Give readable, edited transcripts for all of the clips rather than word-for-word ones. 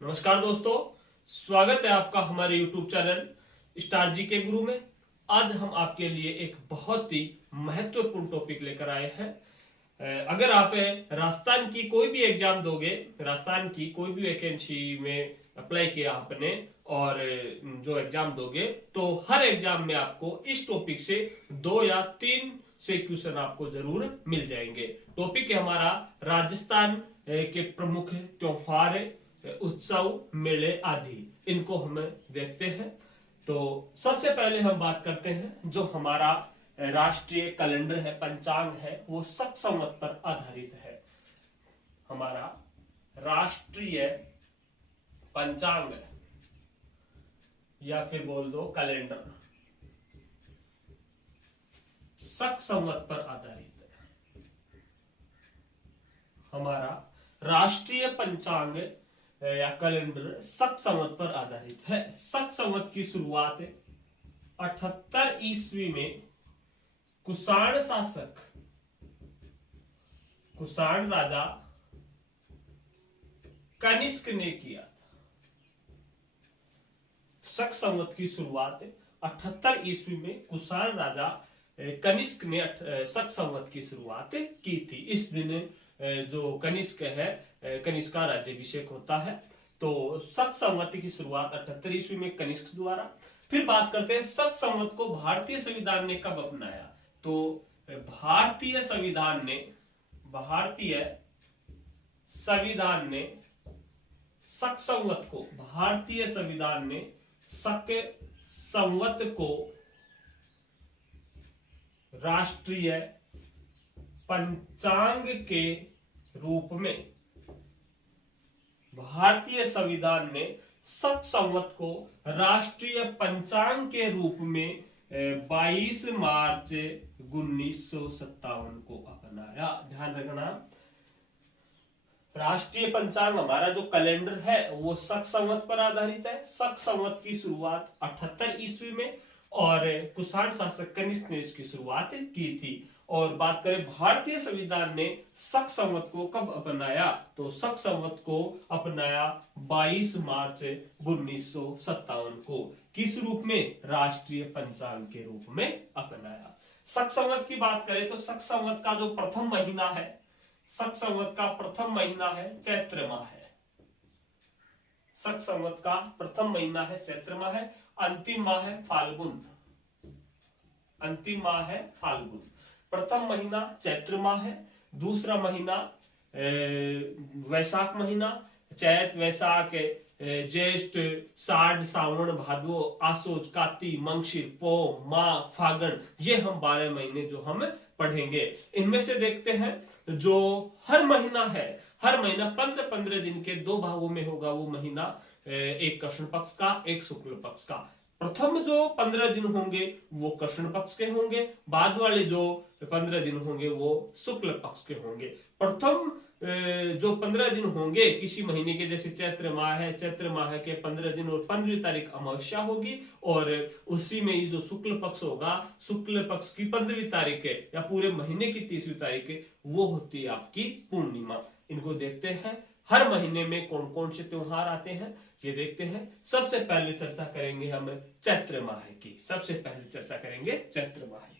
नमस्कार दोस्तों, स्वागत है आपका हमारे YouTube चैनल स्टार जी के गुरु में। आज हम आपके लिए एक बहुत ही महत्वपूर्ण टॉपिक लेकर आए हैं। अगर आप राजस्थान की कोई भी एग्जाम दोगे, राजस्थान की कोई भी वैकेंसी में अप्लाई किया आपने और जो एग्जाम दोगे, तो हर एग्जाम में आपको इस टॉपिक से 2 या 3 से क्वेश्चन आपको जरूर मिल जाएंगे। टॉपिक है हमारा राजस्थान के प्रमुख त्योहार, उत्सव, मेले आदि, इनको हम देखते हैं। तो सबसे पहले हम बात करते हैं जो हमारा राष्ट्रीय कैलेंडर है, पंचांग है, वो शक संवत पर आधारित है। हमारा राष्ट्रीय पंचांग या फिर बोल दो कैलेंडर शक संवत पर आधारित है। हमारा राष्ट्रीय पंचांग या कैलेंडर शक संवत पर आधारित है। शक संवत की शुरुआत 78 ईस्वी में कुषाण शासक, कुषाण राजा कनिष्क ने किया था। शक संवत की शुरुआत 78 ईस्वी में कुषाण राजा कनिष्क ने शक संवत की शुरुआत की थी। इस दिन जो कनिष्क है, कनिष्क का राज्याभिषेक होता है। तो शक संवत की शुरुआत 78 ईस्वी में कनिष्क द्वारा। फिर बात करते हैं शक संवत को भारतीय संविधान ने कब अपनाया। तो भारतीय संविधान ने शक संवत को, भारतीय संविधान ने शक संवत को राष्ट्रीय पंचांग के रूप में, भारतीय संविधान ने शक संवत को राष्ट्रीय पंचांग के रूप में 22 मार्च 1957 को अपनाया। ध्यान रखना, राष्ट्रीय पंचांग हमारा जो कैलेंडर है वो शक संवत पर आधारित है। शक संवत की शुरुआत 78 ईस्वी में और कुषाण शासक कनिष्क ने इसकी शुरुआत की थी। और बात करें भारतीय संविधान ने शक संवत को कब अपनाया, तो शक संवत को अपनाया 22 मार्च 1957 को। किस रूप में? राष्ट्रीय पंचांग के रूप में अपनाया। शक संवत की बात करें तो शक संवत का जो प्रथम महीना है, शक संवत का प्रथम महीना है चैत्र माह है। शक संवत का प्रथम महीना है चैत्र माह है, अंतिम माह है फाल्गुन। अंतिम माह है फाल्गुन। प्रथम महीना चैत्र माह है, दूसरा महीना वैशाख महीना, चैत, वैशाख, ज्येष्ठ, साढ़, सावन, भादो, आसोज, काती, मंगशिर, पो, माह, फागण, ये हम 12 महीने जो हम पढ़ेंगे। इनमें से देखते हैं जो हर महीना है, हर महीना 15-15 दिन के 2 भागों में होगा वो महीना, एक कृष्ण पक्ष का, एक शुक्ल पक्ष का। प्रथम जो 15 दिन होंगे वो कृष्ण पक्ष के होंगे, बाद वाले जो 15 दिन होंगे वो शुक्ल पक्ष के होंगे। प्रथम जो 15 दिन होंगे किसी महीने के, जैसे चैत्र माह है, चैत्र माह के 15 दिन और 15वीं तारीख अमावस्या होगी, और उसी में ही जो शुक्ल पक्ष होगा, शुक्ल पक्ष की 15वीं तारीख है या पूरे महीने की 30वीं तारीख है, वो होती है आपकी पूर्णिमा। इनको देखते हैं हर महीने में कौन कौन से त्योहार आते हैं, ये देखते हैं। सबसे पहले चर्चा करेंगे हम चैत्र माह की। सबसे पहले चर्चा करेंगे चैत्र माह की।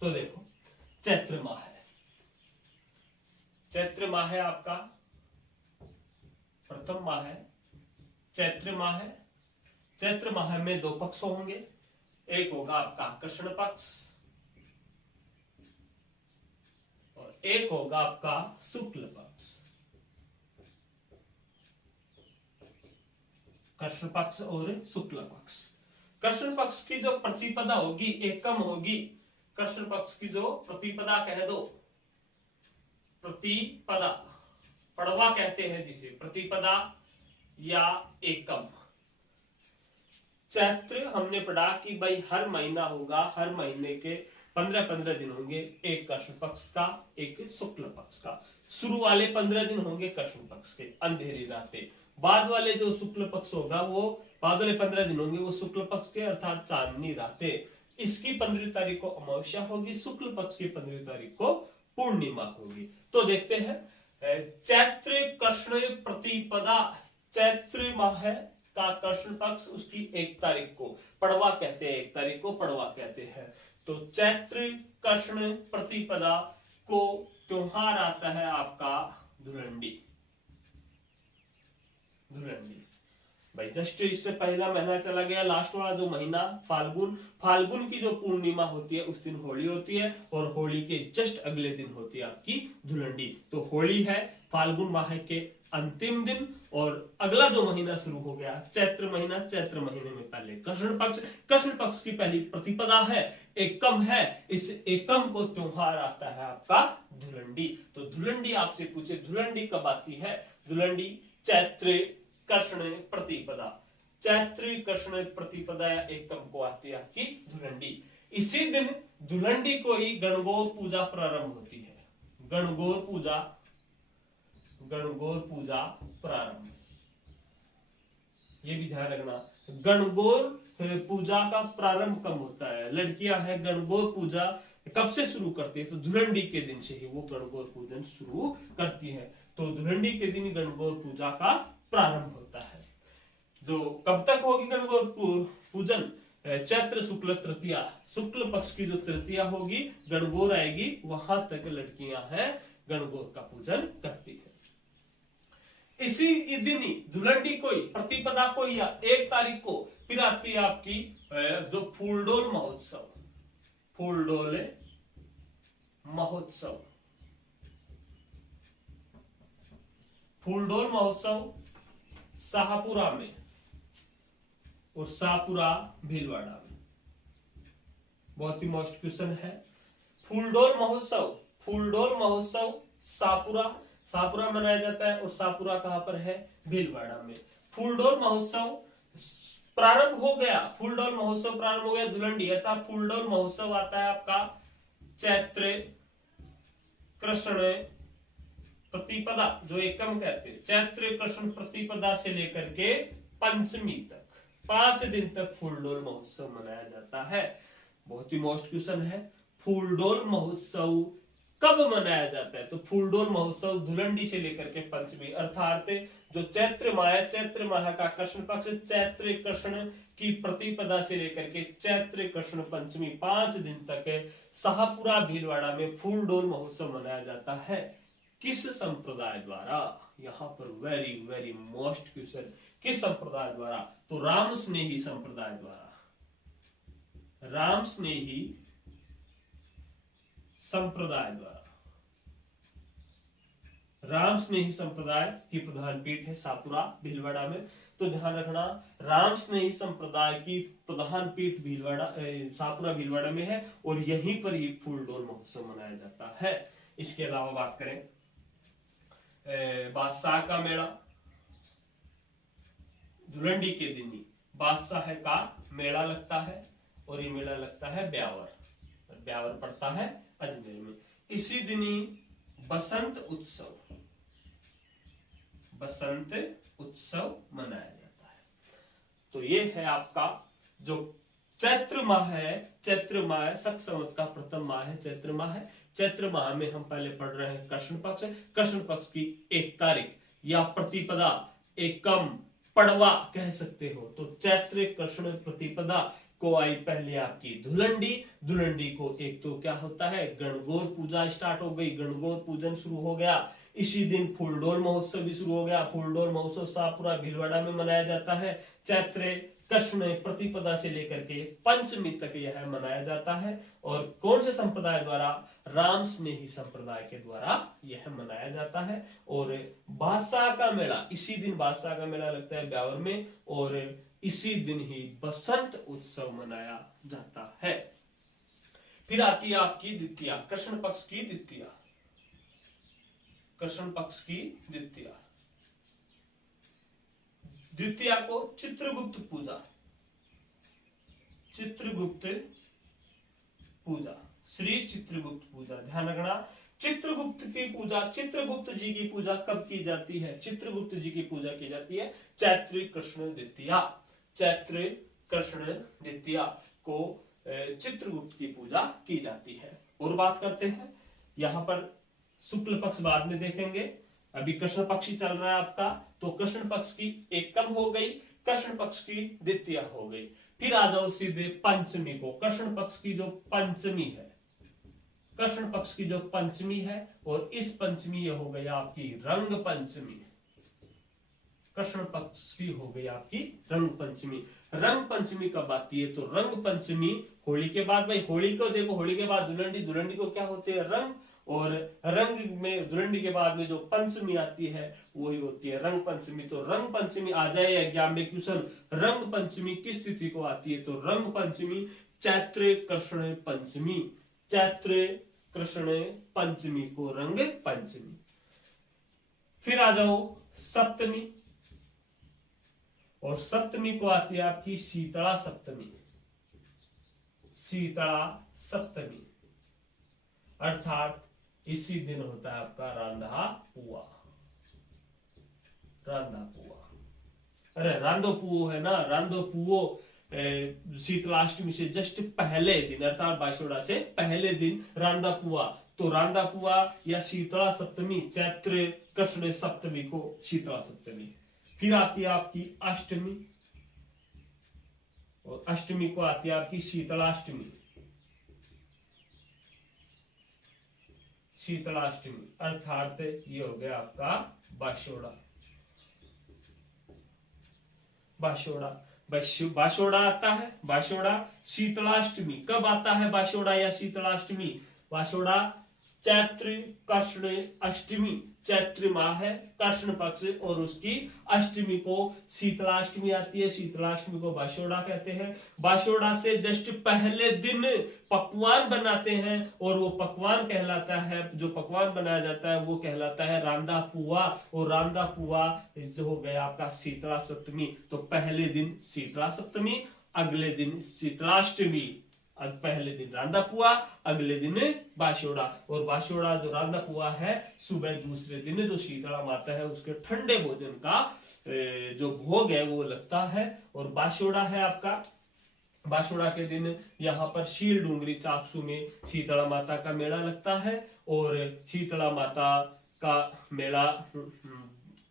तो देखो, चैत्र माह है, चैत्र माह है आपका प्रथम माह है, चैत्र माह है। चैत्र माह में 2 पक्ष होंगे, एक होगा आपका कृष्ण पक्ष और एक होगा आपका शुक्ल पक्ष। कृष्ण पक्ष और शुक्ल पक्ष। कृष्ण पक्ष की जो प्रतिपदा होगी एकम होगी। कृष्ण पक्ष की जो प्रतिपदा कह दो, प्रतिपदा, पड़वा कहते हैं जिसे, प्रतिपदा या एकम। चैत्र हमने पढ़ा कि भाई हर महीना होगा, हर महीने के 15-15 दिन होंगे, एक कृष्ण पक्ष का, एक शुक्ल पक्ष का। शुरू वाले 15 दिन होंगे कृष्ण पक्ष के, अंधेरी रातें। बाद वाले जो शुक्ल पक्ष होगा वो बाद वाले 15 दिन होंगे वो शुक्ल पक्ष के अर्थात चांदनी रातें। इसकी 15 तारीख को अमावस्या होगी, शुक्ल पक्ष की 15 तारीख को पूर्णिमा होगी। तो देखते हैं चैत्र कृष्ण प्रतिपदा, चैत्र माह का कृष्ण पक्ष उसकी 1 तारीख को पड़वा कहते हैं, 1 तारीख को पड़वा कहते हैं। तो चैत्र कृष्ण प्रतिपदा को त्योहार आता है आपका धुलंडी। धुलंडी भाई जस्ट इससे पहला महीना चला गया, लास्ट वाला जो महीना फाल्गुन, फाल्गुन की जो पूर्णिमा होती है उस दिन होली होती है और होली के जस्ट अगले दिन होती है आपकी धुलंडी। तो होली है फाल्गुन माह के अंतिम दिन और अगला जो महीना शुरू हो गया चैत्र महीना, चैत्र महीने में पहले कृष्ण पक्ष, कृष्ण पक्ष की पहली प्रतिपदा है, एकम है, इस एकम को त्योहार आता है आपका धुलंडी। तो धुलंडी आपसे पूछे धुलंडी कब आती है, धुलंडी चैत्र कृष्ण प्रतिपदा, चैत्र कृष्ण प्रतिपदा या एकम को आती है आपकी धुलंडी। इसी दिन धुलंडी को ही गणगौर पूजा प्रारंभ होती है, गणगौर पूजा, गणगौर पूजा प्रारंभ, ये भी ध्यान रखना। गणगौर पूजा का प्रारंभ कब होता है, लड़कियां हैं गणगौर पूजा कब से शुरू करती है, तो धुलंडी के दिन से ही वो गणगौर पूजन शुरू करती है। तो धुलंडी के दिन गणगौर पूजा का प्रारंभ होता है। जो कब तक होगी गणगौर पूजन, चैत्र शुक्ल तृतीया, शुक्ल पक्ष की जो तृतीया होगी गणगौर आएगी वहां तक लड़कियां हैं गणगौर का पूजन करती है। इसी दिन ही धुलंडी को ही, प्रतिपदा को या 1 तारीख को फिर आती है आपकी जो फूलडोल महोत्सव, फूलडोल महोत्सव, फूलडोल महोत्सव शाहपुरा में और शाहपुरा भीलवाड़ा में। बहुत ही मोस्ट क्वेश्चन है। फूलडोल महोत्सव, फूलडोल महोत्सव शाहपुरा, शाहपुरा मनाया जाता है और शाहपुरा कहां पर है, भीलवाड़ा में। फूलडोल महोत्सव प्रारंभ हो गया, फूलडोल महोत्सव प्रारंभ हो गया धुलंडी, अर्थात फूलडोल महोत्सव आता है आपका चैत्र कृष्ण प्रतिपदा, जो एकम कहते हैं, चैत्र कृष्ण प्रतिपदा से लेकर के पंचमी तक 5 दिन तक फूलडोल महोत्सव मनाया जाता है। बहुत ही मोस्ट क्वेश्चन है, फूलडोल महोत्सव कब मनाया जाता है, तो फूलडोल महोत्सव धुलंडी से लेकर के पंचमी, अर्थात जो चैत्र माह है, चैत्र माह का कृष्ण पक्ष चैत्र कृष्ण की प्रतिपदा से लेकर के चैत्र कृष्ण पंचमी 5 दिन तक शाहपुरा भीलवाड़ा में फूलडोल महोत्सव मनाया जाता है। किस संप्रदाय द्वारा, यहां पर वेरी वेरी मोस्ट क्वेश्चन, किस संप्रदाय द्वारा, तो राम स्नेही संप्रदाय द्वारा, राम स्नेही संप्रदाय द्वारा। राम स्नेही संप्रदाय की प्रधान पीठ है शाहपुरा भीलवाड़ा में। तो ध्यान रखना राम स्नेही संप्रदाय की प्रधान पीठ भीलवाड़ा, शाहपुरा भीलवाड़ा में है और यहीं पर ही फूलडोल महोत्सव मनाया जाता है। इसके अलावा बात करें बादशाह का मेला, धुलंडी के दिन ही बादशाह का मेला लगता है और ये मेला लगता है ब्यावर, ब्यावर पड़ता है अजमेर में। इसी दिन ही बसंत उत्सव, बसंत उत्सव मनाया जाता है। तो ये है आपका जो चैत्र माह है, चैत्र माह शक संवत का प्रथम माह है, चैत्र माह है। चैत्र माह में हम पहले पढ़ रहे हैं कृष्ण पक्ष, कृष्ण पक्ष की 1 तारीख या प्रतिपदा, एकम, पड़वा कह सकते हो। तो चैत्र कृष्ण प्रतिपदा को आई पहले आपकी धुलंडी, धुलंडी को एक तो क्या होता है गणगौर पूजा स्टार्ट हो गई, गणगौर पूजन शुरू हो गया। इसी दिन फूलडोल महोत्सव भी शुरू हो गया, फूलडोल महोत्सव शाहपुरा भीलवाड़ा में मनाया जाता है। चैत्र कृष्ण प्रतिपदा से लेकर के पंचमी तक यह मनाया जाता है और कौन से संप्रदाय द्वारा, राम स्नेही संप्रदाय के द्वारा यह मनाया जाता है। और बादशाह का मेला, इसी दिन बादशाह का मेला लगता है ब्यावर में और इसी दिन ही बसंत उत्सव मनाया जाता है। फिर आती है आपकी द्वितीया, कृष्ण पक्ष की द्वितीया, कृष्ण पक्ष की द्वितीया, द्वितीया को चित्रगुप्त पूजा, चित्रगुप्त पूजा, श्री चित्रगुप्त पूजा। ध्यान रखना चित्रगुप्त की पूजा, चित्रगुप्त जी की पूजा कब की जाती है? चित्रगुप्त जी की पूजा की जाती है चैत्र कृष्ण द्वितीया। चैत्र कृष्ण द्वितीया को चित्रगुप्त की पूजा की जाती है। और बात करते हैं, यहां पर शुक्ल पक्ष बाद में देखेंगे, अभी कृष्ण पक्ष ही चल रहा है आपका, तो कृष्ण पक्ष की एकम हो गई, कृष्ण पक्ष की द्वितीया हो गई। फिर आ जाओ सीधे पंचमी को। कृष्ण पक्ष की जो पंचमी है, कृष्ण पक्ष की जो पंचमी है, और इस पंचमी ये हो गई आपकी रंग पंचमी। कृष्ण पक्ष की हो गई आपकी रंग पंचमी। रंग पंचमी कब आती है? तो रंग पंचमी होली के बाद। भाई होली को देखो, होली के बाद धुलंडी, धुलंडी को क्या होते हैं? रंग, और रंग में धुलंडी के बाद में जो पंचमी आती है वही होती है रंग पंचमी। तो रंग पंचमी आ जाए एग्जाम में क्वेश्चन, रंग पंचमी किस तिथि को आती है? तो रंग पंचमी चैत्र कृष्ण पंचमी, चैत्र कृष्ण पंचमी को रंग पंचमी। फिर आ जाओ सप्तमी, और सप्तमी को आती है आपकी शीतला सप्तमी। शीतला सप्तमी अर्थात इसी दिन होता है आपका रांधा पुआ। रांधा पुआ, अरे रांधो पुओ है ना, रांधो पुओ शीतलाष्टमी से जस्ट पहले दिन अर्थात बाशोड़ा से पहले दिन रांधा पुआ। तो रांधा पुआ या शीतला सप्तमी, चैत्र कृष्ण सप्तमी को शीतला सप्तमी। फिर आती है आपकी अष्टमी, और अष्टमी को आती है आपकी शीतलाष्टमी। शीतलाष्टमी अर्थात ये हो गया आपका बाशोड़ा। बाशोड़ा, बाशोड़ा आता है, बाशोड़ा शीतलाष्टमी कब आता है? बाशोड़ा या शीतलाष्टमी, बाशोड़ा चैत्र कृष्ण अष्टमी, चैत्र माह है, कृष्ण पक्ष, और उसकी अष्टमी को शीतलाष्टमी आती है। शीतलाष्टमी को बाशोड़ा कहते हैं। बाशोड़ा से जस्ट पहले दिन पकवान बनाते हैं, और वो पकवान कहलाता है, जो पकवान बनाया जाता है वो कहलाता है रांधा पुआ। और रांधा पुआ जो हो गया आपका शीतला सप्तमी। तो पहले दिन शीतला सप्तमी, अगले दिन शीतलाष्टमी, पहले दिन रांधा पुआ, अगले दिन बाशोड़ा। और बाशोड़ा जो रांधा पुआ है, सुबह दूसरे दिन जो शीतला माता है उसके ठंडे भोजन का जो भोग है वो लगता है। और बाशोड़ा है आपका, बाशोड़ा के दिन यहाँ पर शील डूंगरी चाकसू में शीतला माता का मेला लगता है। और शीतला माता का मेला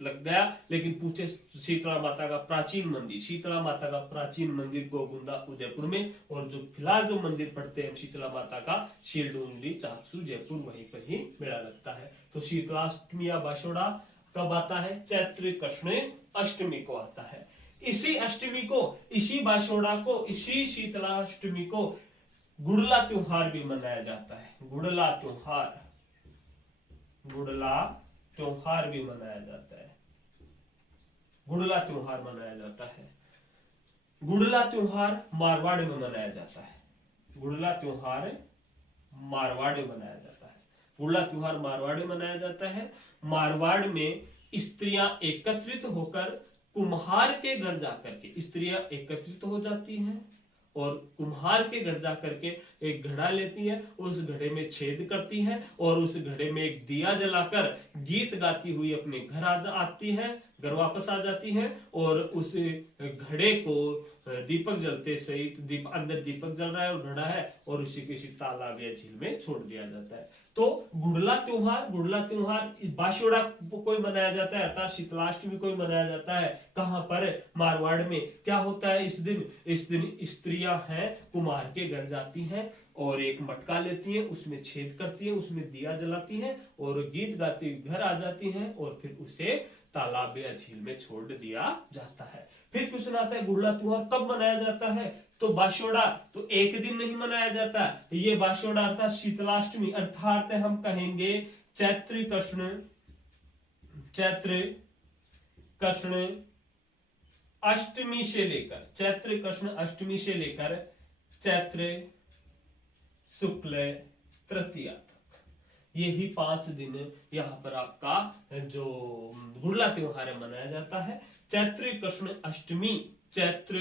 लग गया, लेकिन पूछे शीतला माता का प्राचीन मंदिर, शीतला माता का प्राचीन मंदिर गोगुंदा उदयपुर में, और जो फिलहाल जो मंदिर पढ़ते हैं शीतला माता का शील डूंगरी चाकसू जयपुर, वहीं पर ही मेला लगता है। तो शीतलाष्टमी या बाशोड़ा कब आता है? चैत्र कृष्ण अष्टमी को आता है। इसी अष्टमी को, इसी बाशोड़ा को, इसी शीतलाष्टमी को गुड़ला त्योहार भी मनाया जाता है। गुड़ला त्योहार, गुड़ला त्योहार भी मनाया जाता है। गुड़ला त्योहार मनाया जाता है। गुड़ला त्योहार मारवाड़ में मनाया जाता है। गुड़ला त्योहार मारवाड़ में मनाया जाता है। गुड़ला त्योहार मारवाड़ में मनाया जाता है। मारवाड़ में स्त्रियां एकत्रित होकर कुम्हार के घर जाकर के, स्त्रियां एकत्रित हो जाती हैं और कुम्हार के घर जाकर के एक घड़ा लेती हैं, उस घड़े में छेद करती हैं, और उस घड़े में एक दिया जलाकर गीत गाती हुई अपने घर आती हैं, घर वापस आ जाती हैं। और उस घड़े को दीपक जलते सहित अंदर दीपक जल रहा है और घड़ा है, और उसी के तालाब या झील में छोड़ दिया जाता है। तो गुड़ला त्योहार बाशोड़ा कोई मनाया जाता है, अर्थात शीतलाष्टमी को मनाया जाता है। कहां पर? मारवाड़ में। क्या होता है इस दिन स्त्रियां हैं कुम्हार के घर जाती हैं और एक मटका लेती हैं, उसमें छेद करती हैं, उसमें दिया जलाती हैं और गीत गाती घर आ जाती हैं, और फिर उसे तालाब या झील में छोड़ दिया जाता है। फिर क्वेश्चन आता है गुड़ला त्योहार कब मनाया जाता है? तो बाशोड़ा तो एक दिन नहीं मनाया जाता, ये बाशोड़ा अर्थात शीतलाष्टमी अर्थात हम कहेंगे चैत्र कृष्ण अष्टमी से लेकर, चैत्र कृष्ण अष्टमी से लेकर चैत्र शुक्ल तृतीया तक, यही 5 दिन यहाँ पर आपका जो गुड़ला त्योहार मनाया जाता है। चैत्र कृष्ण अष्टमी, चैत्र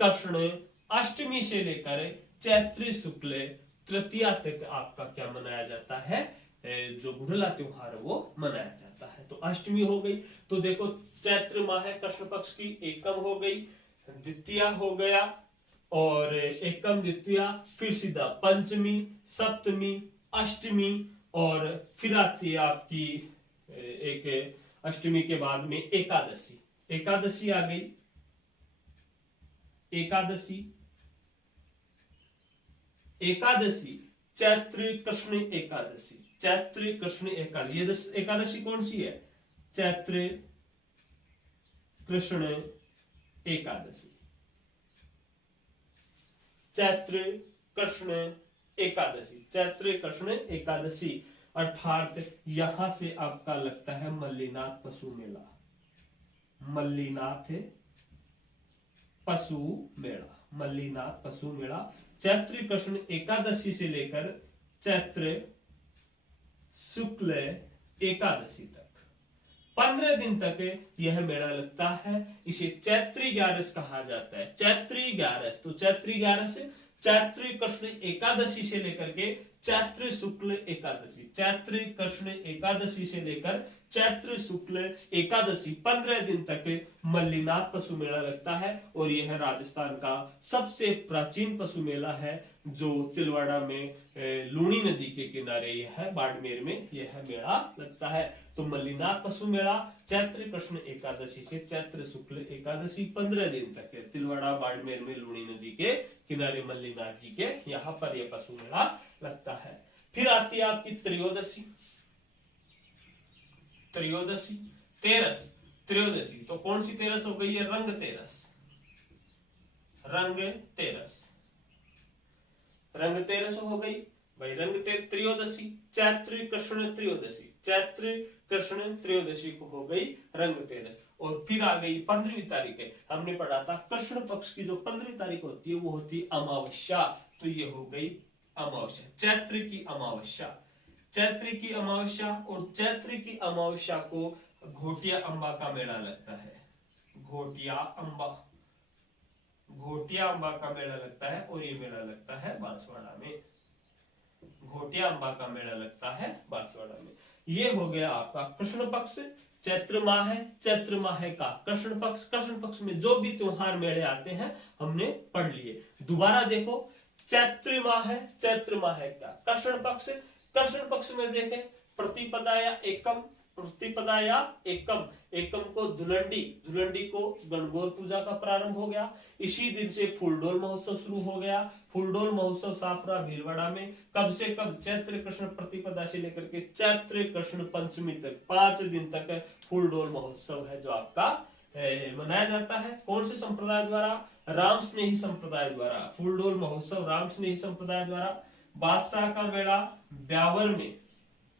कृष्ण अष्टमी से लेकर चैत्र शुक्ल तृतीया तक आपका क्या मनाया जाता है? जो गुड़ला त्योहार वो मनाया जाता है। तो अष्टमी हो गई। तो देखो चैत्र माह कृष्ण पक्ष की एकम हो गई, द्वितीया हो गया और एकम द्वितीया, फिर सीधा पंचमी, सप्तमी, अष्टमी और फिर आती है आपकी एक अष्टमी के बाद में एकादशी। एकादशी आ गई। एकादशी एकादशी चैत्र कृष्ण एकादशी। चैत्र कृष्ण एकादशी, ये एकादशी कौन सी है? चैत्र कृष्ण एकादशी। चैत्र कृष्ण एकादशी, चैत्र कृष्ण एकादशी अर्थात यहां से आपका लगता है मल्लीनाथ पशु मेला। मल्लीनाथ पशु मेला, मल्लीनाथ पशु मेला चैत्र कृष्ण एकादशी से लेकर चैत्र शुक्ल एकादशी तक 15 दिन तक यह मेला लगता है। इसे चैत्री ग्यारस कहा जाता है। चैत्री ग्यारस, तो चैत्री ग्यारस चैत्र कृष्ण एकादशी से लेकर के चैत्र शुक्ल एकादशी, चैत्र कृष्ण एकादशी से लेकर चैत्र शुक्ल एकादशी 15 दिन तक मल्लीनाथ पशु मेला लगता है। और यह राजस्थान का सबसे प्राचीन पशु मेला है जो तिलवाड़ा में लूणी नदी के किनारे यह बाड़मेर में यह मेला लगता है। तो मल्लीनाथ पशु मेला चैत्र कृष्ण एकादशी से चैत्र शुक्ल एकादशी 15 दिन तक तिलवाड़ा बाड़मेर में लूणी नदी के किनारे मल्लीनाथ जी के यहाँ पर यह पशु मेला लगता है। फिर आती है आपकी त्रयोदशी। त्रयोदशी तेरस, त्रयोदशी तो कौन सी तेरस हो गई है? रंग तेरस। रंग तेरस, रंग तेरस हो गई भाई। रंग त्रयोदशी चैत्र कृष्ण त्रयोदशी, चैत्र कृष्ण त्रयोदशी को हो गई रंग तेरस। और फिर आ गई 15वीं तारीख है, हमने पढ़ा था कृष्ण पक्ष की जो 15वीं तारीख होती है वो होती है अमावस्या। तो ये हो गई अमावस्या, चैत्र की अमावस्या। चैत्र की अमावस्या, और चैत्र की अमावस्या को घोटिया अंबा का मेला लगता है। घोटिया अंबा, घोटिया अंबा का मेला लगता है और ये मेला लगता है बांसवाड़ा में। घोटिया अंबा का मेला लगता है बांसवाड़ा में। ये हो गया आपका कृष्ण पक्ष। चैत्र माह है, चैत्र माह का कृष्ण पक्ष। कृष्ण पक्ष में जो भी त्योहार मेले आते हैं हमने पढ़ लिए। दोबारा देखो चैत्र माह है, चैत्र माह का कृष्ण पक्ष। कृष्ण पक्ष में देखें प्रतिपदा या एकम, प्रतिपदा या एकम, एकम को धुलंडी, धुलंडी को गणगौर पूजा का प्रारंभ हो गया। इसी दिन से फूलडोल महोत्सव शुरू हो गया। फूलडोल महोत्सव साफरा भीलवाड़ा में कब से कब? चैत्र कृष्ण प्रतिपदा से लेकर के चैत्र कृष्ण पंचमी तक 5 दिन तक फूलडोल महोत्सव है जो आपका मनाया जाता है। कौन से संप्रदाय द्वारा? राम स्नेही संप्रदाय द्वारा। फूलडोल महोत्सव राम स्नेही संप्रदाय द्वारा। बादशाह का मेला ब्यावर में।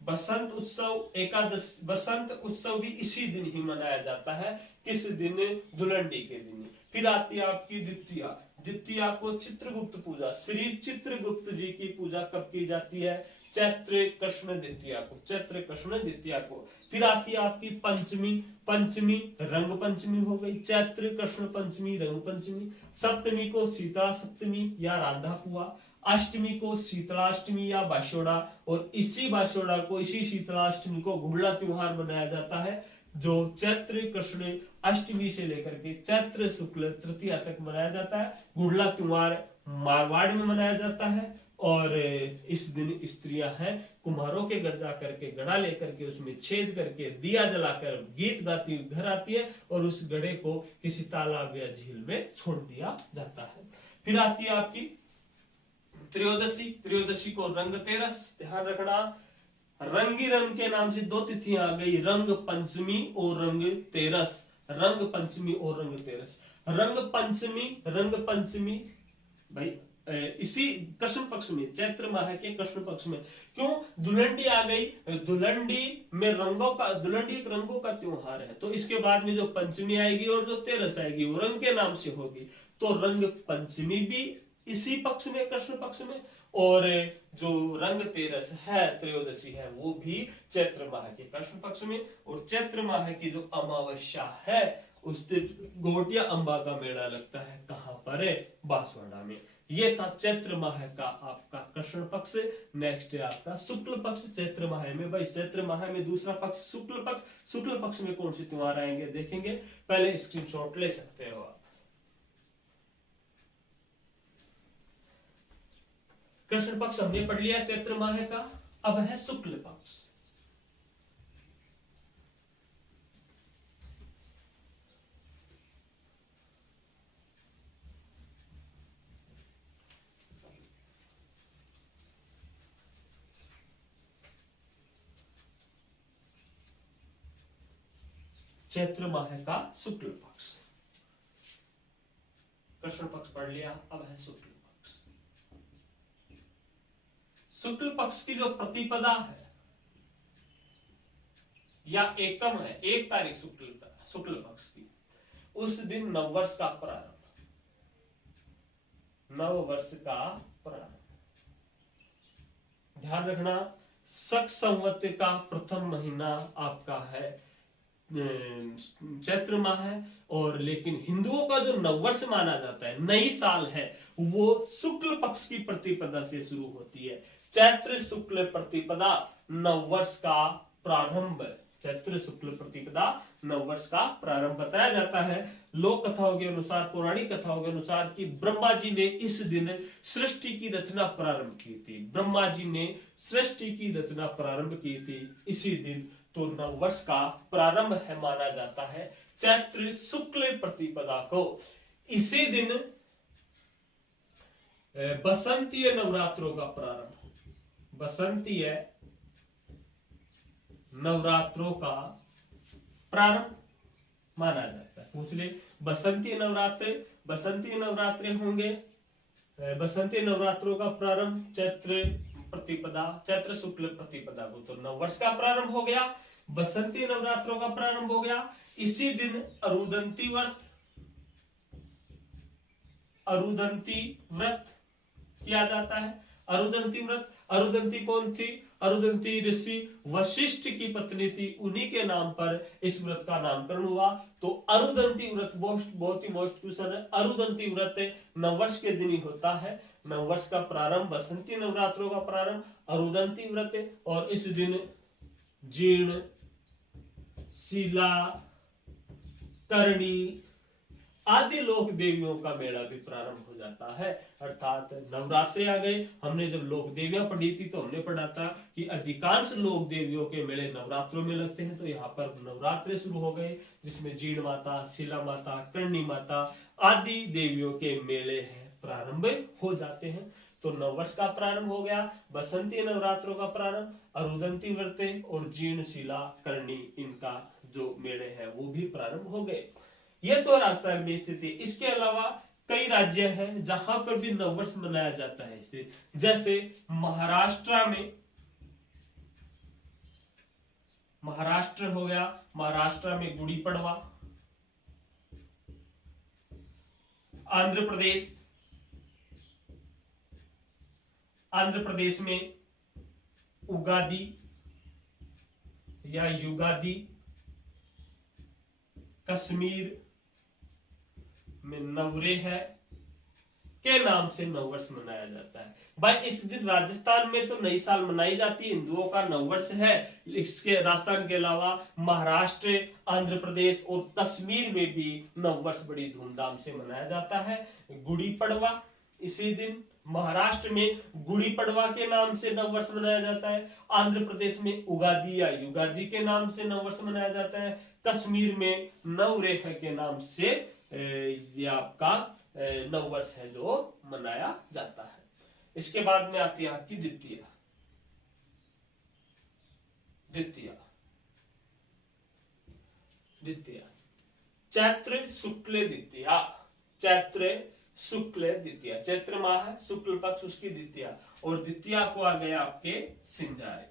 बसंत उत्सव एकादश, बसंत उत्सव भी इसी दिन ही मनाया जाता है। किस दिन? धुलंडी के दिन। फिर आती है आपकी द्वितीया। द्वितीया को चित्रगुप्त पूजा, श्री चित्रगुप्त जी की पूजा कब की जाती है? चैत्र कृष्ण द्वितीया को, चैत्र कृष्ण द्वितीया को। फिर आती है आपकी पंचमी। पंचमी रंग पंचमी हो गई, चैत्र कृष्ण पंचमी रंग पंचमी। सप्तमी को शीतला सप्तमी या राधा पुआ। अष्टमी को शीतलाष्टमी या बाशोड़ा, और इसी बाशोड़ा को, इसी शीतलाष्टमी को घुड़ला त्योहार मनाया जाता है जो चैत्र कृष्ण अष्टमी से लेकर के चैत्र शुक्ल तृतीया तक मनाया जाता है। घुड़ला त्योहार मारवाड़ में मनाया जाता है और इस दिन स्त्रियां हैं कुम्हारों के घर जा करके गड़ा लेकर के उसमें छेद करके दिया जलाकर गीत गाती हुई घर आती है और उस गड़े को किसी तालाब या झील में छोड़ दिया जाता है। फिर आती है आपकी त्रयोदशी। त्रयोदशी को रंग तेरस, ध्यान रखना। रंगी रंग के नाम से 2 तिथियां आ गई, रंग पंचमी और रंग तेरस। रंग पंचमी और रंग तेरस। रंग पंचमी, रंग पंचमी भाई इसी कृष्ण पक्ष में, चैत्र माह के कृष्ण पक्ष में। क्यों? धुलंडी आ गई, धुलंडी में रंगों का, धुलंडी एक रंगों का त्योहार है, तो इसके बाद में जो पंचमी आएगी और जो तेरस आएगी वो रंग के नाम से होगी। तो रंग पंचमी भी इसी पक्ष में, कृष्ण पक्ष में, और जो रंग तेरस है, त्रयोदशी है, वो भी चैत्र माह के कृष्ण पक्ष में। और चैत्र माह की जो अमावस्या है उस दिन घोटिया अंबा का मेला लगता है। कहां पर? पर बांसवाड़ा में। ये था चैत्र माह का आपका कृष्ण पक्ष। नेक्स्ट है आपका शुक्ल पक्ष। चैत्र माह में भाई, चैत्र माह में दूसरा पक्ष शुक्ल पक्ष। शुक्ल पक्ष में कौन से त्योहार आएंगे देखेंगे, पहले स्क्रीनशॉट ले सकते हो आप। कृष्ण पक्ष हमने पढ़ लिया चैत्र माह का, अब है शुक्ल पक्ष। चैत्र माह का शुक्ल पक्ष, कृष्ण पक्ष पढ़ लिया, अब है शुक्ल पक्ष। शुक्ल पक्ष की जो प्रतिपदा है या एकम है, 1 तारीख शुक्ल पक्ष की, उस दिन नववर्ष का प्रारंभ, नववर्ष का प्रारंभ। ध्यान रखना, शक संवत का प्रथम महीना आपका है चैत्र माह है, और लेकिन हिंदुओं का जो नववर्ष माना जाता है, नई साल है, वो शुक्ल पक्ष की प्रतिपदा से शुरू होती है। चैत्र शुक्ल प्रतिपदा नववर्ष का प्रारंभ, चैत्र शुक्ल प्रतिपदा नववर्ष का प्रारंभ बताया जाता है। लोक कथाओं के अनुसार, पौराणिक कथाओं के अनुसार कि ब्रह्मा जी ने इस दिन सृष्टि की रचना प्रारंभ की थी। ब्रह्मा जी ने सृष्टि की रचना प्रारंभ की थी इसी दिन, तो नववर्ष का प्रारंभ है माना जाता है चैत्र शुक्ल प्रतिपदा को। इसी दिन बसंतीय नवरात्रों का प्रारंभ, बसंतीय नवरात्रों का प्रारंभ माना जाता है। पूछ ले, बसंती नवरात्रे होंगे, बसंती नवरात्रों का प्रारंभ चैत्र प्रतिपदा, चैत्र शुक्ल प्रतिपदा को, तो नववर्ष का प्रारंभ हो गया, बसंती नवरात्रों का प्रारंभ हो गया। इसी दिन अरुदंती व्रत किया जाता है। अरुदंती कौन थी? अरुदंती ऋषि वशिष्ठ की पत्नी थी, उन्हीं के नाम पर इस व्रत का नामकरण हुआ। तो अरुदंती व्रत बहुत ही मोस्ट क्वेश्चन है। अरुदंती व्रत नववर्ष के दिन ही होता है। नववर्ष का प्रारंभ, बसंती नवरात्रों का प्रारंभ अरुदंती व्रत, और इस दिन जीर्ण, शिला, करणी आदि लोक देवियों का मेला भी प्रारंभ हो जाता है। अर्थात नवरात्रि आ गए। हमने जब लोक देवियां पढ़ी थी तो हमने पढ़ा था कि अधिकांश लोक देवियों के मेले नवरात्रों में लगते हैं, तो यहाँ पर नवरात्रि शुरू हो गए, जिसमें जीर्ण माता, शिला माता, करणी माता आदि देवियों के मेले हैं प्रारंभ हो जाते हैं। तो नववर्ष का प्रारंभ हो गया, बसंती नवरात्रों का प्रारंभ, अरुदंती व्रत और जीर्ण, शिला, करणी इनका जो मेले हैं वो भी प्रारंभ हो गए। ये तो राजस्थान में स्थिति। इसके अलावा कई राज्य हैं जहां पर भी नववर्ष मनाया जाता है। जैसे महाराष्ट्र हो गया, महाराष्ट्र में गुड़ी पड़वा। आंध्र प्रदेश में उगादी या युगादी। कश्मीर में नवरेह के नाम से नववर्ष मनाया जाता है। भाई इस दिन राजस्थान में तो नई साल मनाई जाती है, हिंदुओं का नववर्ष है। इसके राजस्थान के अलावा महाराष्ट्र, आंध्र प्रदेश और कश्मीर में भी नववर्ष बड़ी धूमधाम से मनाया जाता है। गुड़ी पड़वा इसी दिन, महाराष्ट्र में गुड़ी पड़वा के नाम से नववर्ष मनाया जाता है। आंध्र प्रदेश में उगादी या युगादी के नाम से नववर्ष मनाया जाता है। कश्मीर में नवरेह के नाम से ये आपका नववर्ष है जो मनाया जाता है। इसके बाद में आती है आपकी द्वितीया, चैत्र शुक्ल द्वितीया, चैत्र माह शुक्ल पक्ष उसकी द्वितीया, और द्वितीया को आ गया आपके सिंजारे,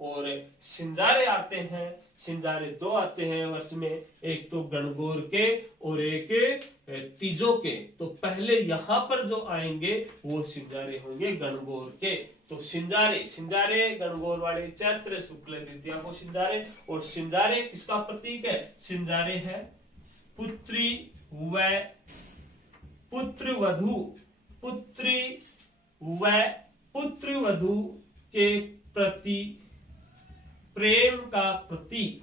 और सिंजारे आते हैं सिंजारे दो आते हैं वर्ष में, एक तो गणगौर के और एक तीजों के। तो पहले यहाँ पर जो आएंगे वो सिंजारे होंगे गणगौर के। तो सिंजारे गणगौर वाले चैत्र शुक्ल द्वितीया को सिंजारे। और सिंजारे किसका प्रतीक है? सिंजारे है पुत्री व पुत्रवधू के प्रति प्रेम का प्रतीक।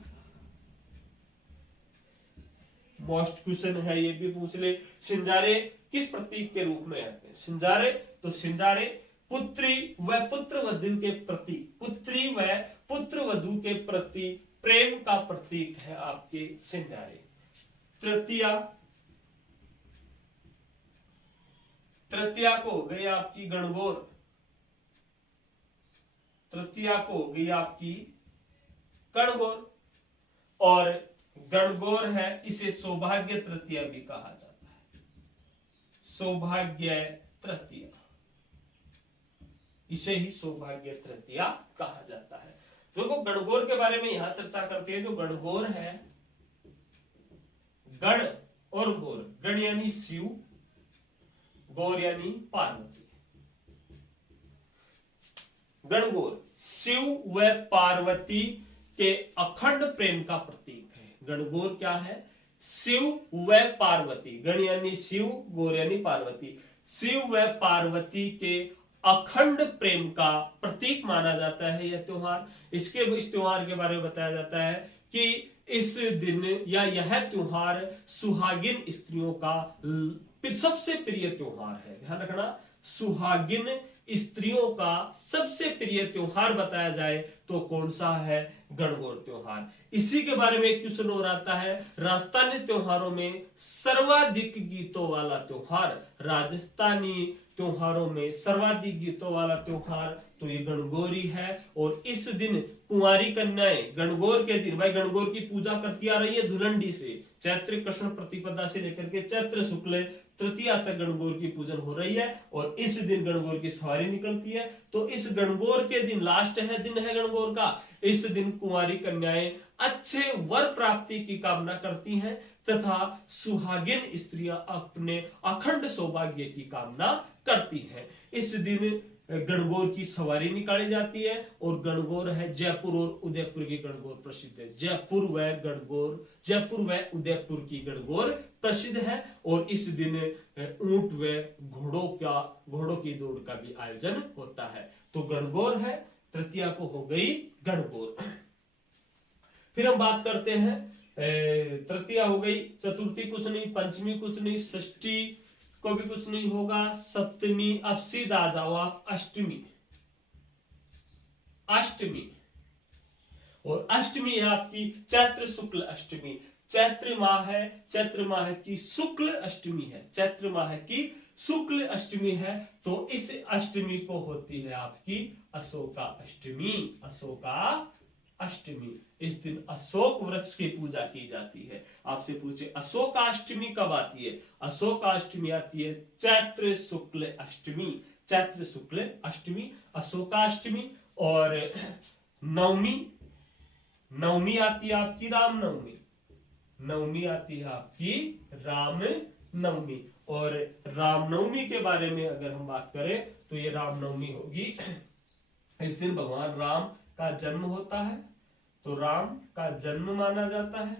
मोस्ट क्वेश्चन है, ये भी पूछ ले। सिंजारे किस प्रतीक के रूप में आते हैं? सिंजारे तो सिंजारे पुत्री व पुत्रवधू के प्रति, पुत्री व पुत्रवधू के प्रति प्रेम का प्रतीक है आपके सिंजारे। तृतीया को हो गई आपकी गणगौर, तृतीया को हो गई आपकी गणगौर। और गणगौर है, इसे सौभाग्य तृतीया भी कहा जाता है, सौभाग्य तृतीया, इसे ही सौभाग्य तृतीया कहा जाता है। देखो गणगौर के बारे में यहां चर्चा करते हैं। जो गणगौर है, गण और गौर, गण यानी शिव, गौर यानी पार्वती। गणगौर शिव व पार्वती के अखंड प्रेम का प्रतीक है। गणगौर क्या है? शिव व पार्वती, गण यानी शिव, गौर यानी पार्वती, शिव व पार्वती के अखंड प्रेम का प्रतीक माना जाता है यह त्योहार। इस त्योहार के बारे में बताया जाता है कि इस दिन या यह त्योहार सुहागिन स्त्रियों का सबसे प्रिय त्योहार है। ध्यान रखना, सुहागिन स्त्रियों का सबसे प्रिय त्योहार बताया जाए तो कौन सा है? गणगौर त्योहार। इसी के बारे में एक क्वेश्चन और आता है, राजस्थानी त्योहारों में सर्वाधिक गीतों वाला त्योहार, राजस्थानी त्योहारों में सर्वाधिक गीतों वाला त्योहार तो ये गणगौरी है। और इस दिन कुंवारी कन्याएं गणगौर के दिन, भाई गणगौर की पूजा करती आ रही है धुलंडी से, चैत्र कृष्ण प्रतिपदा से लेकर के चैत्र शुक्ल तृतीया तक गणगौर की पूजन हो रही है। और इस दिन गणगौर की सवारी निकलती है। तो इस गणगौर के दिन, लास्ट है दिन है गणगौर का, इस दिन कुंवारी कन्याएं अच्छे वर प्राप्ति की कामना करती हैं तथा सुहागिन स्त्रियां अपने अखंड सौभाग्य की कामना करती हैं। इस दिन गणगौर की सवारी निकाली जाती है। और गणगौर है जयपुर और उदयपुर की गणगौर प्रसिद्ध है। जयपुर व उदयपुर की गणगौर प्रसिद्ध है। और इस दिन ऊंट व घोड़ों की दौड़ का भी आयोजन होता है। तो गणगौर है, तृतीया को हो गई गणगौर। फिर हम बात करते हैं, तृतीया हो गई, चतुर्थी कुछ नहीं, पंचमी कुछ नहीं, षष्ठी को भी कुछ नहीं होगा, सप्तमी, अब सीधा जाओ आप अष्टमी। और अष्टमी है आपकी चैत्र शुक्ल अष्टमी। चैत्र माह की शुक्ल अष्टमी है, चैत्र माह की शुक्ल अष्टमी है। तो इस अष्टमी को होती है आपकी अशोका अष्टमी। इस दिन अशोक वृक्ष की पूजा की जाती है। आपसे पूछे अशोकाष्टमी कब आती है? अशोकाष्टमी आती है चैत्र शुक्ल अष्टमी, अशोकाष्टमी। और नवमी आती है आपकी रामनवमी आती है आपकी रामनवमी। और रामनवमी के बारे में अगर हम बात करें तो ये रामनवमी होगी, इस दिन भगवान राम का जन्म होता है, तो राम का जन्म माना जाता है।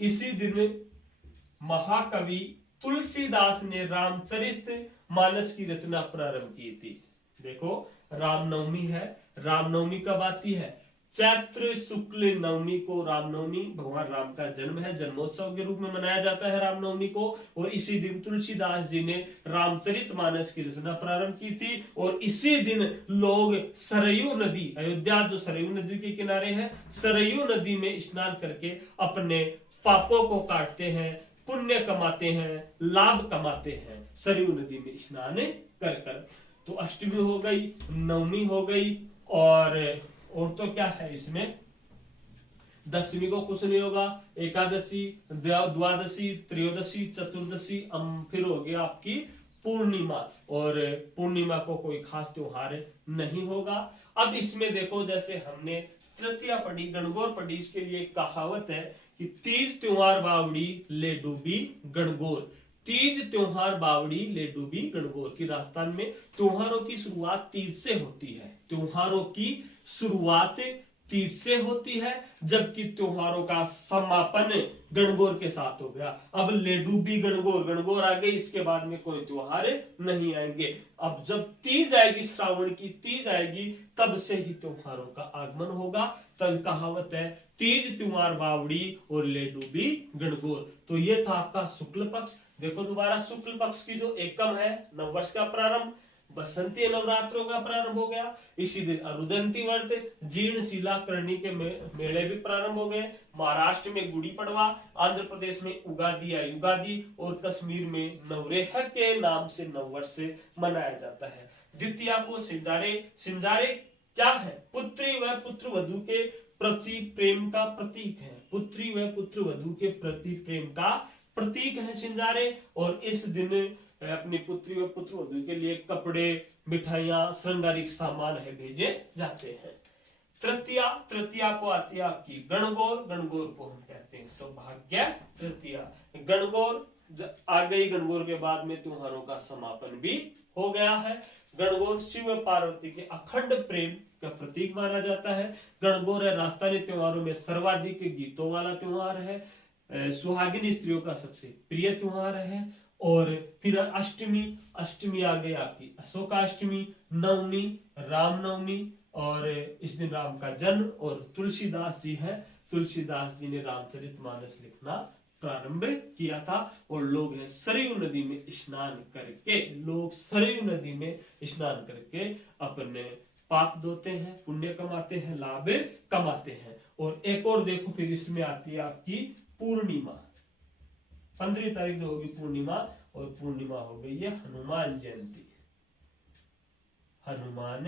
इसी दिन महाकवि तुलसीदास ने रामचरित मानस की रचना प्रारंभ की थी। देखो रामनवमी है, रामनवमी कब आती है? चैत्र शुक्ल नवमी को रामनवमी, भगवान राम का जन्म है, जन्मोत्सव के रूप में मनाया जाता है रामनवमी को। और इसी दिन तुलसीदास जी ने रामचरित मानस की रचना प्रारंभ की थी। और इसी दिन लोग सरयू नदी, अयोध्या जो सरयू नदी के किनारे है, सरयू नदी में स्नान करके अपने पापों को काटते हैं, पुण्य कमाते हैं, लाभ कमाते हैं सरयू नदी में स्नान कर कर। तो अष्टमी हो गई, नवमी हो गई, और तो क्या है इसमें? दशमी को कुछ नहीं होगा, एकादशी, द्वादशी, त्रयोदशी, चतुर्दशी, फिर हो गया आपकी पूर्णिमा। और पूर्णिमा को कोई खास त्योहार नहीं होगा। अब इसमें देखो, जैसे हमने तृतीया पढ़ी, गणगौर पढ़ी। इसके लिए एक कहावत है कि तीज त्योहार बावड़ी ले डूबी गणगौर। तीज त्योहार बावड़ी ले डूबी गणगौर की राजस्थान में त्योहारों की शुरुआत तीज से होती है। त्योहारों की शुरुआत तीज से होती है, जबकि त्योहारों का समापन गणगौर के साथ हो गया। अब ले डूबी गणगौर, गणगौर आ गई, इसके बाद में कोई त्योहार नहीं आएंगे। अब जब तीज आएगी, श्रावण की तीज आएगी, तब से ही त्योहारों का आगमन होगा। तब कहावत है तीज त्योहार बावड़ी और ले डूबी गणगौर। तो ये था आपका शुक्ल पक्ष। देखो दोबारा, शुक्ल पक्ष की जो एकम है, नववर्ष का प्रारंभ, बसंती नवरात्रों का प्रारंभ हो गया। इसी दिन अरुदंती व्रत, जीर्ण शिला करनी के मेले भी प्रारंभ हो गए। महाराष्ट्र में गुड़ी पड़वा, आंध्र प्रदेश में उगादी या युगादी और कश्मीर में नवरेह के नाम से नववर्ष मनाया जाता है। द्वितीया को सिंजारे। सिंजारे क्या है? पुत्री व पुत्र वधु के प्रति प्रेम का प्रतीक है। पुत्री व पुत्र वधु के प्रति प्रेम का प्रतीक है सिंजारे। और इस दिन अपनी पुत्री व पुत्र वधु के लिए कपड़े, मिठाइयां, श्रृंगारिक सामान है भेजे जाते हैं। तृतीया, तृतीया को आती है आपकी गणगौर। गणगौर को हम कहते हैं सौभाग्य तृतीया। गणगौर आ गई, गणगौर के बाद में त्योहारों का समापन भी हो गया है। गणगौर शिव पार्वती के अखंड प्रेम का प्रतीक माना जाता है। गणगौर राजस्थानी त्योहारों में सर्वाधिक गीतों वाला त्योहार है। सुहागिनी स्त्रियों का सबसे प्रिय त्योहार है। और फिर अष्टमी, अष्टमी आ गई आपकी अशोकाष्टमी। नवमी रामनवमी, और इस दिन राम का जन्म। और तुलसीदास जी है, तुलसीदास जी ने रामचरितमानस लिखना प्रारंभ किया था। और लोग हैं सरयू नदी में स्नान करके, लोग सरयू नदी में स्नान करके अपने पाप धोते हैं, पुण्य कमाते हैं, लाभ कमाते हैं। और एक और देखो, फिर इसमें आती है आपकी पूर्णिमा। 15 तारीख को होगी पूर्णिमा, और पूर्णिमा हो गई है हनुमान जयंती। हनुमान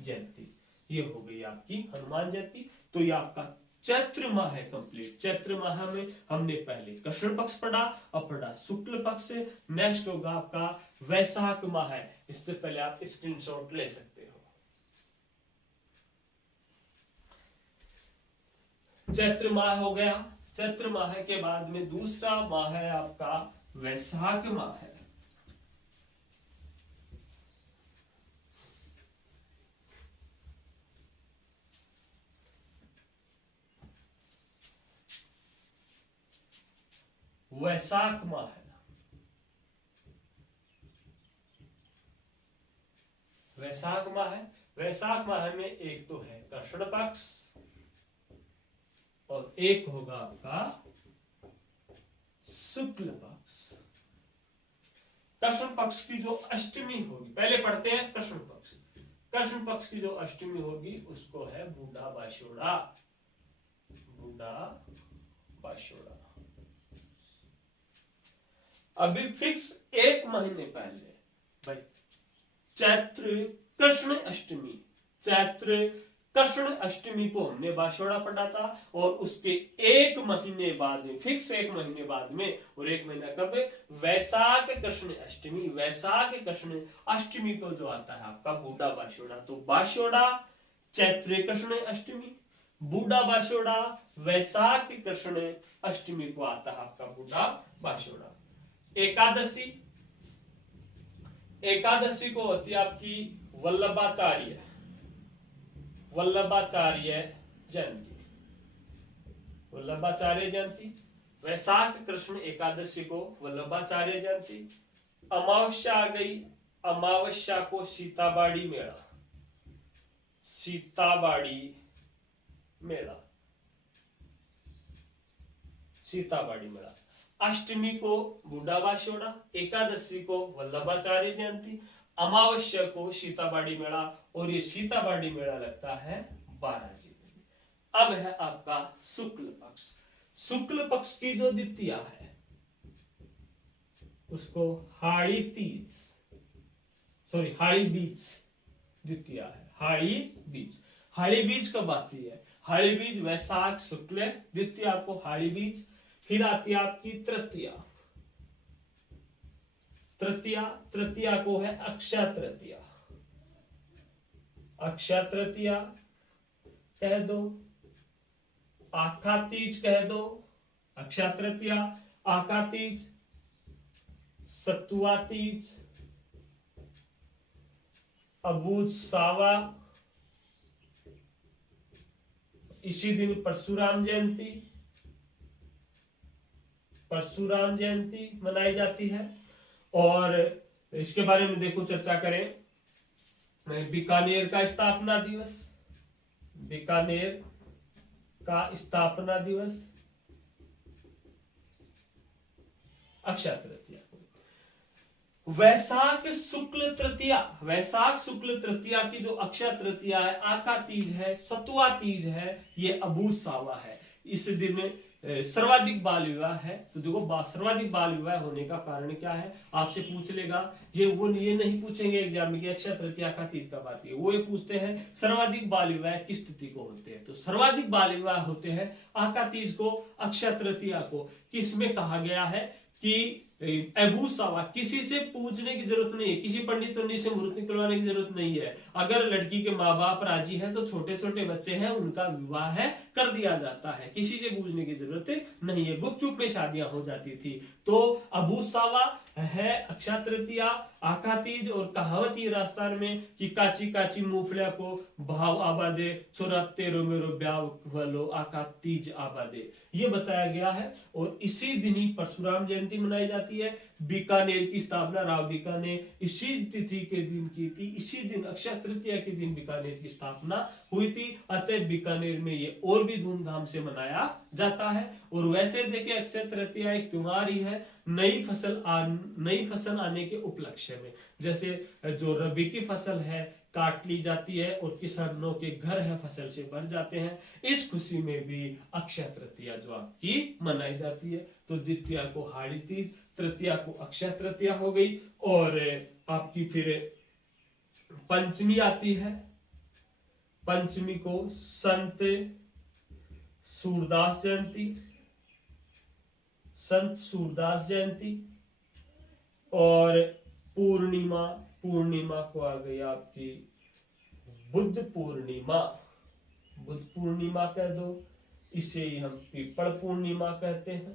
जयंती ये हो गई आपकी हनुमान जयंती। तो ये आपका चैत्र माह है कंप्लीट। चैत्र माह में हमने पहले कृष्ण पक्ष पढ़ा, अब पढ़ा शुक्ल पक्ष। नेक्स्ट होगा आपका वैशाख माह है। इससे पहले आप स्क्रीनशॉट ले सकते हो। चैत्र माह हो गया। चैत्र माह के बाद में दूसरा माह है आपका वैशाख माह है। वैशाख माह है। वैशाख माह है। वैशाख माह में एक तो है कृष्ण पक्ष, और एक होगा आपका शुक्ल पक्ष। कृष्ण पक्ष की जो अष्टमी होगी, पहले पढ़ते हैं कृष्ण पक्ष। कृष्ण पक्ष की जो अष्टमी होगी उसको है बूढ़ा बाशोड़ा। बूढ़ा बाशोड़ा। अभी फिक्स एक महीने पहले भाई चैत्र कृष्ण अष्टमी, चैत्र कृष्ण अष्टमी को हमने बाशोड़ा पढ़ा था। और उसके एक महीने बाद में, फिक्स एक महीने बाद में, और एक महीना कब? वैशाख कृष्ण अष्टमी। वैशाख कृष्ण अष्टमी को जो आता है आपका बूढ़ा बाशोड़ा। तो बाशोड़ा चैत्र कृष्ण अष्टमी, बूढ़ा बाशोड़ा वैशाख कृष्ण अष्टमी को आता है आपका बूढ़ा बाशोड़ा। एकादशी, एकादशी को होती है आपकी वल्लभाचार्य, वल्लभाचार्य जयंती। वल्लभाचार्य जयंती। वैशाख कृष्ण एकादशी को वल्लभाचार्य जयंती। अमावस्या आ गई, अमावस्या को सीताबाड़ी मेला। सीताबाड़ी मेला, सीताबाड़ी मेला। अष्टमी को बूढ़ा बाशोड़ा, एकादशी को वल्लभाचार्य जयंती, अमावस्या को सीताबाड़ी मेला। और ये सीताबाड़ी मेला लगता है 12 जी में। अब है आपका शुक्ल पक्ष। शुक्ल पक्ष की जो द्वितीया है उसको हाड़ी तीज, सॉरी हाड़ी बीज द्वितीया है। हाड़ी बीज, हाड़ी बीज कब आती है? हाड़ी बीज वैशाख शुक्ल द्वितीया को हाड़ी बीज। फिर आती है आपकी तृतीया। तृतीया, तृतीया को है अक्षय तृतीया। अक्षय तृतीया। कह दो, आका तीज कह दो, अक्षय तृतीया, आका तीज, सतुआ तीज, अबूझ सावा, इसी दिन परशुराम जयंती, परशुराम जयंती मनाई जाती है। और इसके बारे में देखो चर्चा करें, बीकानेर का स्थापना दिवस, बीकानेर का स्थापना दिवस, अक्षय तृतीया, वैशाख शुक्ल तृतीया, वैशाख शुक्ल तृतीया की जो अक्षय तृतीया है, आका तीज है, सतुआ तीज है, ये अबूझ सावा है। इस दिन सर्वाधिक बाल विवाह है। तो देखो सर्वाधिक बाल विवाह होने का कारण क्या है, आपसे पूछ लेगा। ये नहीं पूछेंगे एग्जाम में कि अक्षय तृतीया का तीज कब आती है, वो ये पूछते हैं सर्वाधिक बाल विवाह किस तिथि को होते हैं। तो सर्वाधिक बाल विवाह होते हैं आका तीज को, अक्षय तृतीया को। किसमें कहा गया है कि अबूझ सावा, किसी से पूछने की जरूरत नहीं है, किसी पंडित से मुहूर्त निकलवाने की जरूरत नहीं है। अगर लड़की के माँ बाप राजी हैं तो छोटे छोटे बच्चे हैं उनका विवाह है कर दिया जाता है, किसी से पूछने की जरूरत नहीं है। गुपचुप में शादियां हो जाती थी। तो अबूझ सावा है अक्षय तृतीया, आका तीज, और कहावत ये राजस्थान में कि काची काची मूंगफलिया को भाव आबादे, छोरा तेरो मेरो ब्याह वालो आका तीज आबादे, ये बताया गया है। और इसी दिन ही परशुराम जयंती मनाई जाती है। बीकानेर की स्थापना राव बीकानेर इसी तिथि के दिन की थी, इसी दिन अक्षय तृतीया के दिन बीकानेर की स्थापना हुई थी। अतः बीकानेर में ये और भी धूमधाम से मनाया जाता है। और वैसे देखिए अक्षय तृतीया एक त्योहार ही है नई फसल आने के उपलक्ष्य में। जैसे जो रबी की फसल है काट ली जाती है और किसानों के घर है फसल से भर जाते हैं, इस खुशी में भी अक्षय तृतीया जो आपकी मनाई जाती है। तो द्वितीया को हाड़ी तीज, तृतीया को अक्षय तृतीया हो गई। और आपकी फिर पंचमी आती है, पंचमी को संत सूरदास जयंती, संत सूरदास जयंती। और पूर्णिमा को आ गई आपकी बुद्ध पूर्णिमा, बुद्ध पूर्णिमा कह दो, इसे ही हम पीपल पूर्णिमा कहते हैं,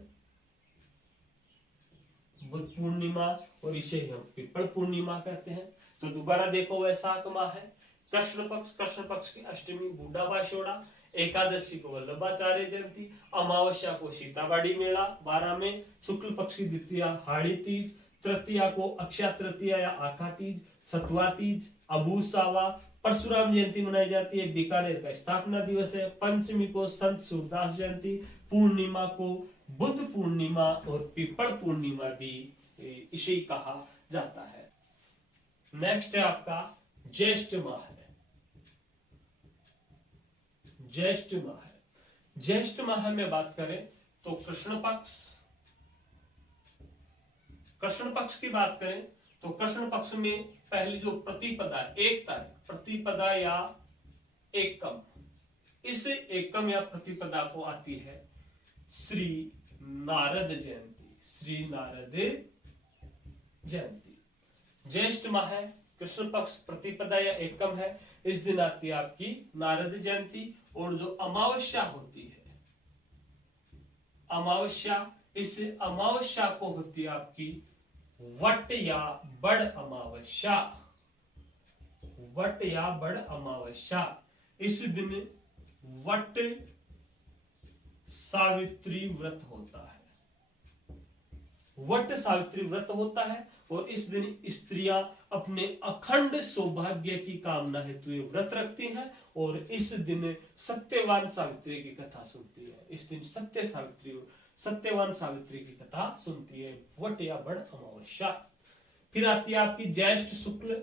बुद्ध पूर्णिमा, और इसे ही हम पीपल पूर्णिमा कहते हैं। तो दोबारा देखो वैशाख माह है, कृष्ण पक्ष की अष्टमी बूढ़ा बाशोड़ा, एकादशी को वल्लभाचार्य जयंती, अमावस्या को सीताबाड़ी मेला 12 में, शुक्ल पक्ष की द्वितीया हाड़ी तीज, तृतीया को अक्षय तृतीया या आका तीज, सतुआ तीज, अबूझ सावा, परशुराम जयंती मनाई जाती है, बीकानेर का स्थापना दिवस है, पंचमी को संत सूरदास जयंती, पूर्णिमा को बुद्ध पूर्णिमा, और पीपल पूर्णिमा भी इसे कहा जाता है। नेक्स्ट है आपका ज्येष्ठ माह है, ज्येष्ठ माह है। ज्येष्ठ माह में बात करें तो कृष्ण पक्ष की बात करें तो कृष्ण पक्ष में पहली जो प्रतिपदा, एक तारीख, प्रतिपदा या एकम, इस एकम या प्रतिपदा को आती है श्री नारद जयंती, श्री नारद जयंती। ज्येष्ठ माह है, कृष्ण पक्ष प्रतिपदा या एकम है, इस दिन आती है आपकी नारद जयंती। और जो अमावस्या होती है, अमावस्या, इस अमावस्या को होती है आपकी वट या बड़ अमावस्या, वट या बड़ अमावस्या। इस दिन वट सावित्री व्रत होता है, वट सावित्री व्रत होता है। और इस दिन स्त्रियां अपने अखंड सौभाग्य की कामना हेतु ये व्रत रखती हैं। और इस दिन सत्यवान सावित्री की कथा सुनती है, इस दिन सत्यवान सावित्री की कथा सुनती है, वट या बड़ अमावस्या। फिर आती है आपकी ज्येष्ठ शुक्ल,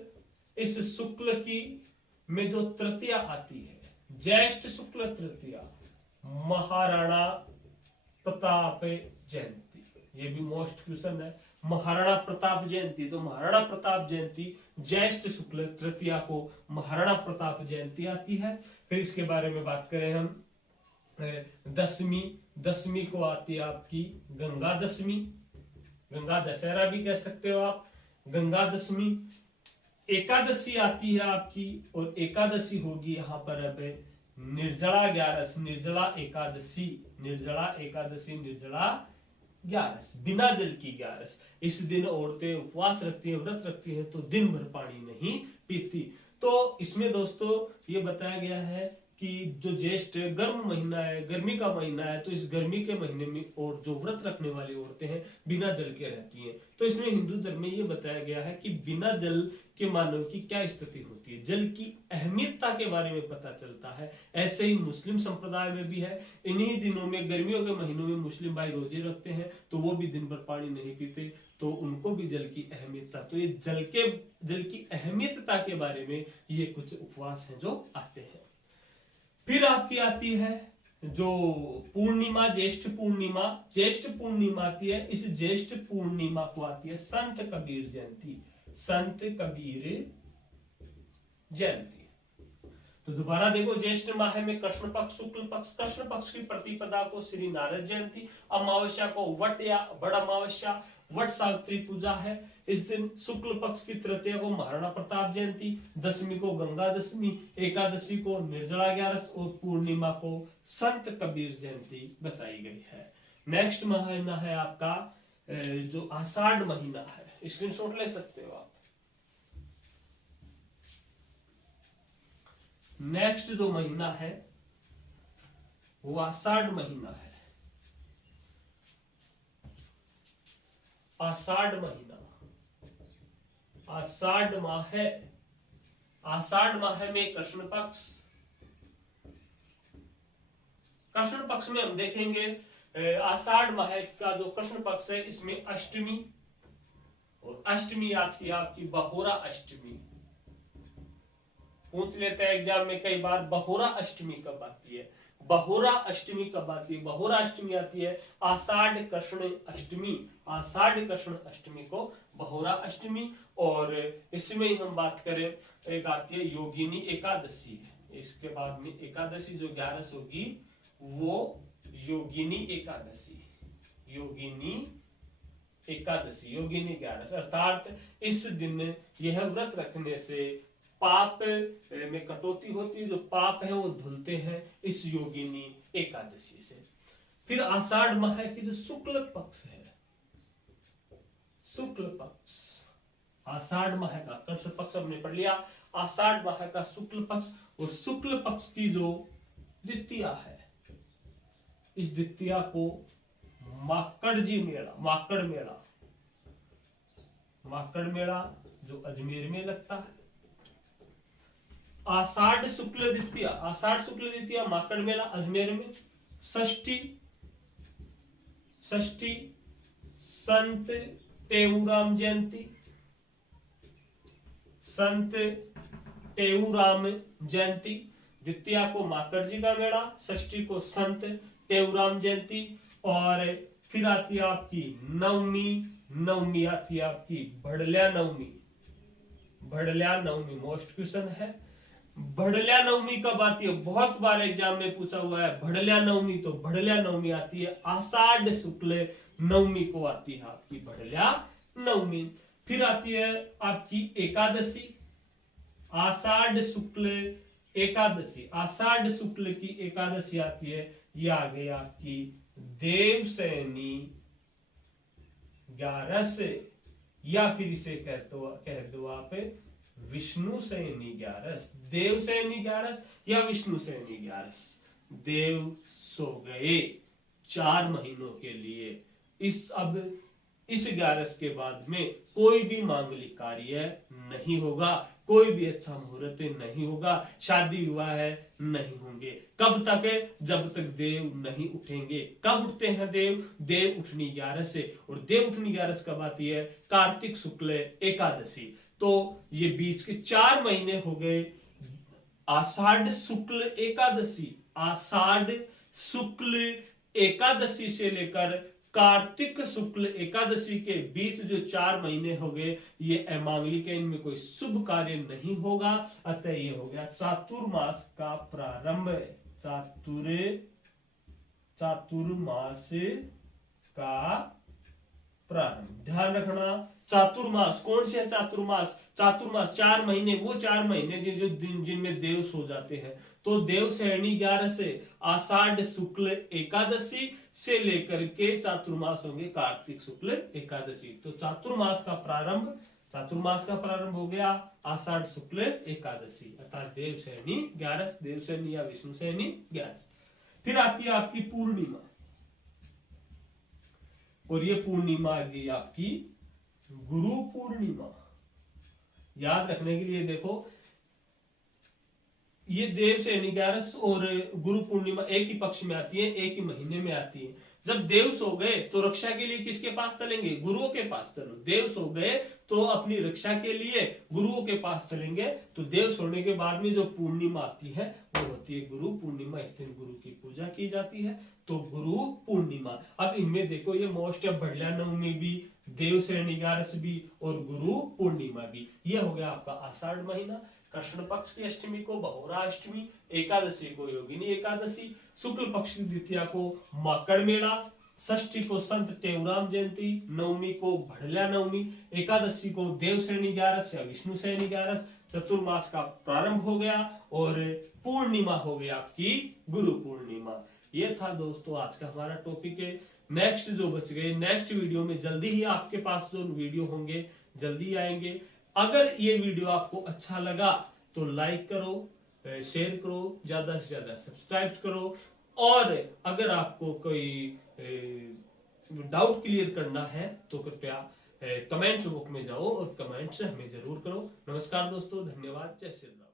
इस शुक्ल की में जो तृतीया आती है, ज्येष्ठ शुक्ल तृतीया, महाराणा प्रताप जयंती, ये भी मोस्ट क्वेश्चन है, महाराणा प्रताप जयंती। तो महाराणा प्रताप जयंती ज्येष्ठ शुक्ल तृतीया को महाराणा प्रताप जयंती आती है। फिर इसके बारे में बात करें हम, दसवीं को आती है आपकी गंगा दशमी, गंगा दशहरा भी कह सकते हो आप, गंगा दशमी। एकादशी आती है आपकी, और एकादशी होगी यहाँ पर अब निर्जला ग्यारस, निर्जला एकादशी, निर्जला एकादशी, निर्जला ग्यारस, बिना जल की ग्यारस। इस दिन औरतें उपवास रखती हैं, व्रत रखती हैं, तो दिन भर पानी नहीं पीती। तो इसमें दोस्तों ये बताया गया है कि जो ज्येष्ठ गर्म महीना है, गर्मी का महीना है, तो इस गर्मी के महीने में और जो व्रत रखने वाली औरतें हैं बिना जल के रहती हैं। तो इसमें हिंदू धर्म में ये बताया गया है कि बिना जल के मानव की क्या स्थिति होती है, जल की अहमियतता के बारे में पता चलता है। ऐसे ही मुस्लिम संप्रदाय में भी है। इन्हीं दिनों में, गर्मियों के महीनों में मुस्लिम भाई रोजे रखते हैं, तो वो भी दिन भर पानी नहीं पीते, तो उनको भी जल की अहमियतता, तो ये जल की अहमियतता के बारे में ये कुछ उपवास हैं जो आते हैं। फिर आपकी आती है जो पूर्णिमा, ज्येष्ठ पूर्णिमा। ज्येष्ठ पूर्णिमा आती है, इस ज्येष्ठ पूर्णिमा को आती है संत कबीर जयंती, संत कबीर जयंती। तो दोबारा देखो, ज्येष्ठ माह में कृष्ण पक्ष, शुक्ल पक्ष, कृष्ण पक्ष की प्रतिपदा को श्री नारद जयंती, अमावस्या को वट या बड़ अमावस्या, वट सावित्री पूजा है इस दिन। शुक्ल पक्ष की तृतीया को महाराणा प्रताप जयंती, दशमी को गंगा दशमी, एकादशी को निर्जला ग्यारस और पूर्णिमा को संत कबीर जयंती बताई गई है। नेक्स्ट महीना है आपका जो आषाढ़ महीना है, स्क्रीनशॉट ले सकते हो आप। नेक्स्ट जो महीना है वो आषाढ़ महीना है। आषाढ़ महीना, आषाढ़ माह है। आषाढ़ माह में कृष्ण पक्ष, कृष्ण पक्ष में हम देखेंगे आषाढ़ माह का जो कृष्ण पक्ष है इसमें अष्टमी, और अष्टमी आती है आपकी बहोरा अष्टमी। पूछ लेते हैं एग्जाम में कई बार, बहोरा अष्टमी कब आती है, बहोरा अष्टमी कब आती है। बहोरा अष्टमी आती है आषाढ़ कृष्ण अष्टमी, आषाढ़ कृष्ण अष्टमी को बहोरा अष्टमी। और इसमें ही हम बात करें, एक आती है योगिनी एकादशी, इसके बाद में एकादशी जो 11 होगी वो योगिनी एकादशी, योगिनी एकादशी, योगिनी 11, अर्थात इस दिन यह व्रत रखने से पाप में कटौती होती है, जो पाप है वो धुलते हैं इस योगिनी एकादशी से। फिर आषाढ़ माह की जो शुक्ल पक्ष है, शुक्ल पक्ष, आषाढ़ माह का कृष्ण पक्ष हमने पढ़ लिया, आषाढ़ माह का शुक्ल पक्ष, और शुक्ल पक्ष की जो द्वितीया है, इस द्वितीया को माकड़ जी मेला, माकड़ मेला, माकड़ मेला जो अजमेर में लगता है। आषाढ़ शुक्ल द्वितीया, आषाढ़ शुक्ल द्वितीया माकड़ मेला अजमेर में। षष्ठी, षष्ठी संत टेऊराम जयंती, संत टेऊराम जयंती। द्वितीया को माकड़ जी का मेला, षष्ठी को संत टेऊराम जयंती। और फिर आती है आपकी नवमी, नवमी आती है आपकी भड़ल्या नवमी, भड़ल्या नवमी मोस्ट क्वेश्चन है। भड़ल्या नवमी कब आती है, बहुत बार एग्जाम में पूछा हुआ है भड़ल्या नवमी, तो भड़ल्या नवमी आती है आषाढ़ शुक्ल नवमी को आती है आपकी भड़ल्या नवमी। फिर आती है आपकी एकादशी, आषाढ़ शुक्ल एकादशी, आषाढ़ शुक्ल की एकादशी आती है, ये आ गई आपकी देवसैनी 11, या फिर इसे कह दो आप विष्णु सैनी 11, देवसैनी 11 या विष्णु सैनी 11। देव सो गए 4 महीनों के लिए। इस 11 के बाद में कोई भी मांगलिक कार्य नहीं होगा, कोई भी अच्छा मुहूर्त नहीं होगा, शादी विवाह नहीं होंगे। कब तक? जब तक देव नहीं उठेंगे। कब उठते हैं देव? देव उठनी 11 से, और देव उठनी 11 कब आती है? कार्तिक शुक्ल एकादशी। तो ये बीच के 4 महीने हो गए आषाढ़ शुक्ल एकादशी, आषाढ़ शुक्ल एकादशी से लेकर कार्तिक शुक्ल एकादशी के बीच जो 4 महीने हो गए, ये अमांगलिक है, इनमें कोई शुभ कार्य नहीं होगा। अतः ये हो गया चातुर्मास का प्रारंभ, चातुर्मास का प्रारंभ। ध्यान रखना, चातुर्मास कौन से है? चातुर्मास, चातुर्मास 4 महीने, वो 4 महीने जो दिन जिनमें देव सो जाते हैं। तो देव श्रेणी 11 से आषाढ़ शुक्ल एकादशी से लेकर के चातुर्मास होंगे कार्तिक शुक्ल एकादशी। तो चातुर्मास का प्रारंभ हो गया आषाढ़ शुक्ल एकादशी, अर्थात देव श्रेणी 11, देव श्रेणी या विष्णु श्रेणी 11। फिर आती है आपकी पूर्णिमा, और ये पूर्णिमा आ गई आपकी गुरु पूर्णिमा। याद रखने के लिए देखो, ये देव श्रेणी 11 और गुरु पूर्णिमा एक ही पक्ष में आती है, एक ही महीने में आती है। जब देव सो गए तो रक्षा के लिए किसके पास चलेंगे? गुरुओं के पास चलो। देव सो गए तो अपनी रक्षा के लिए गुरुओं के पास चलेंगे। तो देव सोने के बाद में जो पूर्णिमा आती है वो होती है गुरु पूर्णिमा। इस दिन गुरु की पूजा की जाती है, तो गुरु पूर्णिमा। अब इनमें देखो, ये मोस्ट है बढ़िया नवमी भी, देव श्रेणी 11 भी और गुरु पूर्णिमा भी। ये हो गया आपका आषाढ़ महीना। कृष्ण पक्ष की अष्टमी को बहुरा अष्टमी, एकादशी को योगिनी एकादशी, शुक्ल पक्ष की द्वितीया को माकड़ मेला, षष्ठी को संत टेवराम जयंती, नवमी को भड़ल्या नवमी, एकादशी को देव श्रेणी 11 या विष्णु श्रेणी 11, चतुर्मास का प्रारंभ हो गया और पूर्णिमा हो गई आपकी गुरु पूर्णिमा। ये था दोस्तों आज का हमारा टॉपिक है। नेक्स्ट जो बच गए, नेक्स्ट वीडियो में जल्दी ही आपके पास जो वीडियो होंगे जल्दी आएंगे। अगर ये वीडियो आपको अच्छा लगा तो लाइक करो, शेयर करो, ज्यादा से ज्यादा सब्सक्राइब करो, और अगर आपको कोई डाउट क्लियर करना है तो कृपया कमेंट बॉक्स में जाओ और कमेंट से हमें जरूर करो। नमस्कार दोस्तों, धन्यवाद, जय श्री राम।